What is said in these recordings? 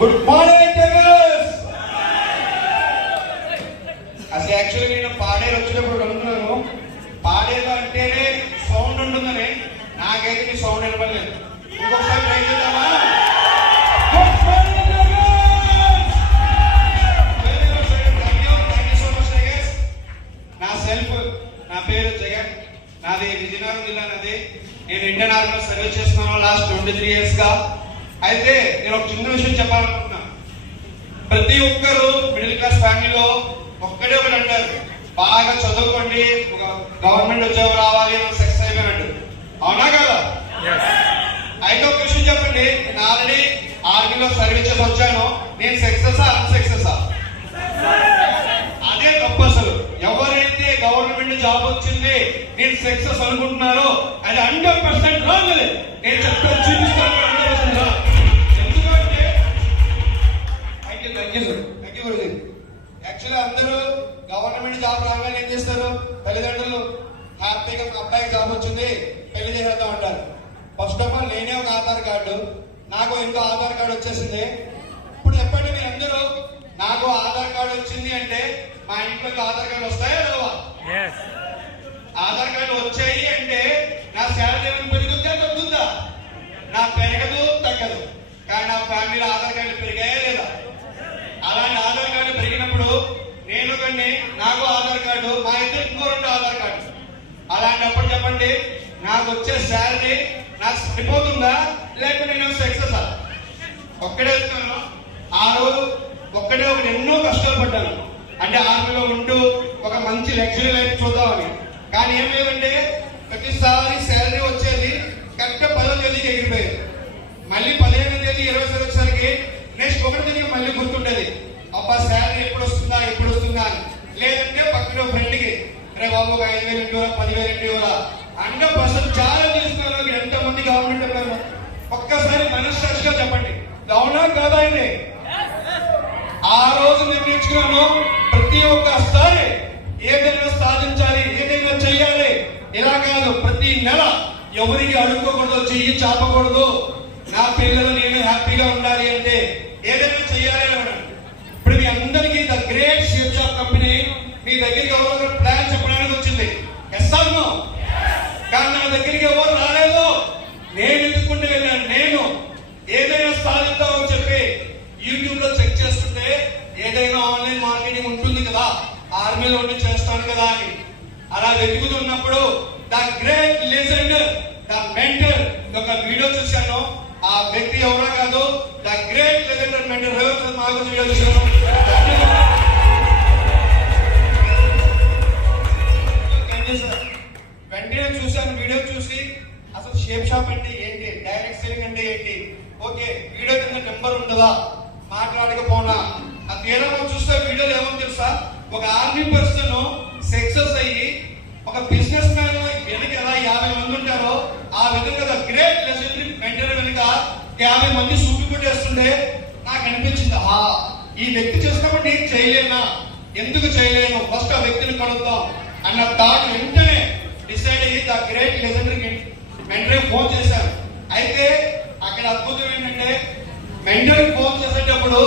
Good morning tigers. అసలు actually నేను పాడేరు వచ్చినప్పుడు అనుకున్నాను, పాడేరు అంటేనే సౌండ్ ఉంటుందని. నాకైతే మీ సౌండ్ వినపడలేదు. ఇంకొకసారి ట్రై చేద్దామా? నా పేరు జగన్, నాది విజయనగరం జిల్లా. నాది నేను ఇండియన్ ఆర్మీలో సర్వీస్ చేస్తున్నాను లాస్ట్ 23 years గా. అయితే నేను ఒక చిన్న విషయం చెప్పాలనుకుంటున్నా. ప్రతి ఒక్కరు మిడిల్ క్లాస్ ఫ్యామిలీలో ఒక్కడే ఒకటి అంటారు, బాగా చదువుకోండి, ఒక గవర్నమెంట్ ఉద్యోగం రావాలి అని సక్సెస్ అయిపోయినట్టు. అవునా కదా? అయితే ఒక విషయం చెప్పండి, నేను ఆల్రెడీ ఆర్మీలో సర్వీస్ చేసి వచ్చాను. నేను సక్సెసా అన్సక్సెసా? అదే తప్పు. అసలు ఎవరైతే గవర్నమెంట్ జాబ్ వచ్చింది నేను సక్సెస్ అనుకుంటున్నారో అది 100% రాంగ్. నేను చెప్తాను, చూపిస్తాను. ఎందుకంటే యాక్చువల్లీ అందరూ గవర్నమెంట్ జాబ్ రాగానే ఏం చేస్తారు, తల్లిదండ్రులు హ్యాపీగా ఒక అబ్బాయికి జాబ్ వచ్చింది పెళ్లి చేసేద్దాం అంటారు. ఫస్ట్ ఆఫ్ ఆల్ నేనే ఒక ఆధార్ కార్డు, నాకు ఇంకో ఆధార్ కార్డు వచ్చేసింది. ఇప్పుడు చెప్పండి మీరు అందరూ, నాకు ఆధార్ కార్డు వచ్చింది అంటే మా ఇంట్లోకి ఆధార్ కార్డు వస్తాయా లేవా? ఆధార్ కార్డు వచ్చాయి అంటే నా శాలరీ ఏమైనా పెరుగుతుందా తగ్గుతుందా? నా పెరగదు తగ్గదు. కానీ నా ఫ్యామిలీలో ఆధార్ కార్డు పెరిగాయా లేదా? అలాంటి ఆధార్ కార్డు పెరిగినప్పుడు నేను కానీ నాకు ఆధార్ కార్డు, మా ఇద్దరు ఇంకో 2 ఆధార్ కార్డు. అలాంటప్పుడు చెప్పండి, నాకు వచ్చే శాలరీ నాకు సరిపోతుందా లేకపోతే నేను సక్సెసా? ఒక్కడే వెళ్తున్నాను. ఆ రోజు ఒక్కడే ఒకటి ఎన్నో కష్టాలు పడ్డాను. అంటే ఆర్మీలో ఉంటూ ఒక మంచి లగ్జరీ లైఫ్ చూద్దామని. కానీ ఏం లేదంటే ప్రతిసారి శాలరీ వచ్చేది కరెక్ట్ 10వ తేదీకి ఎగిరిపోయేది. మళ్ళీ 15వ తేదీ 20 వచ్చేసరికి నెక్స్ట్ 1వ తేదీకి మళ్ళీ గుర్తుండేది, అబ్బా శాలరీ ఎప్పుడు వస్తుందా అని. లేదంటే పక్కన ఫ్రెండ్కి, రే బాబు ఒక 5,000 ఇంటి 10,000 ఇంటి 100% చాలా తీసుకున్నాను. ఎంతమంది గవర్నమెంట్ ఎంప్లాయ్ ఒక్కసారి మనస్సాక్షిగా చెప్పండి, అవునా కాదా? అండి ఆ రోజు నిర్ణయించుకున్నాను, ప్రతి ఒక్కసారి ఏదైనా సాధించాలి, ఏదైనా చెయ్యాలి. ఇలా కాదు, ప్రతి నెల ఎవరికి అడుక్కోకూడదు, చెయ్యి చాపకూడదు. నా పిల్లలు నేను హ్యాపీగా ఉండాలి అంటే ఏదైనా చెయ్యాలి అన్నాడు. ఇప్పుడు మీ అందరికీ the great shape shop company మీ దగ్గరికి ఎవరో ప్లాన్ చెప్పడానికి వచ్చింది. Yes or no? కానీ నా దగ్గరికి ఎవరు రాలేదు. నేను ఎందుకుంటే వెళ్ళాను. నేను ఏదైనా సాధిద్దామని చెప్పి యూట్యూబ్ లో చెక్ చేస్తుంటే ఏదైనా ఆన్లైన్ మార్కెటింగ్ ఉంటుంది కదా, ఆర్మీలో ఉండి చేస్తాను కదా అని అలా వెతుకుతున్నప్పుడు the great legend, the mentor ఒక వీడియో చూశాను. ఆ వ్యక్తి ఎవరో కాదు, the great legend and mentor Ravichandra Maharaj video చూశాను. వెంటనే చూశాను. వీడియో చూసి అసలు షేప్ షాప్ అంటే ఏంటి, డైరెక్ట్ సెల్లింగ్ అంటే ఏంటి, ఓకే వీడియో కింద నెంబర్ ఉండదా, మాట్లాడకపోనా ఆ తీరా చూస్తే వీడియోలో ఏమో తెలుసా, ఒక ఆర్మీ పర్సన్ సక్సెస్ అయ్యి ఒక బిజినెస్ మ్యాన్ వెనక ఎలా 50 మంది ఉంటారో ఆ విధంగా గ్రేట్ లెజెండరీ మెంటర్ వెనుక 50 మంది సూపి కొట్టేస్తుంటే నాకు అనిపించింది, ఈ వ్యక్తి చేసినప్పుడు నేను చేయలేనా, ఎందుకు చేయలేను, ఫస్ట్ ఆ వ్యక్తిని కలుద్దాం అన్న థాట్ వెంటనే డిసైడ్ అయ్యి the great legendary mentor phone చేశాను. అయితే అక్కడ అద్భుతం ఏంటంటే మెంటర్ ఫోన్ చేసేటప్పుడు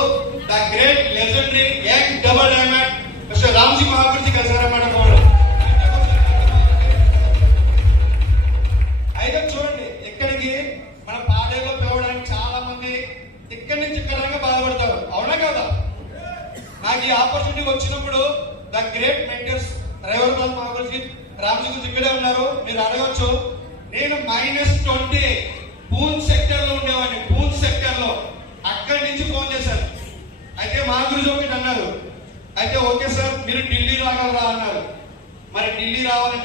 the great legendary young double diamond Mr Ramji Mahapuri కలిసారన్నమాట ఫోన్. అయితే చూడండి, ఇక్కడికి మన పాడేలో పిలవడానికి చాలా మంది ఇక్కడి నుంచి ఇక్కడ బాధపడతారు. అవునా కదా? నాకు ఈ ఆపర్చునిటీ వచ్చినప్పుడు the great mentors driver Mahapuri Ramji గురించి ఇక్కడే ఉన్నారు. మీరు అడగచ్చు, నేను -20 పూన్ సెక్టర్ లో ఉండేవాడిని. పూన్ సెక్టర్ లో అక్కడి నుంచి ఫోన్ చేశాను. అయితే మా గురించి ఒకటి అన్నారు. అయితే ఓకే సార్ మీరు ఢిల్లీ రాగలరా అన్నారు. మరి ఢిల్లీ రావాలంటే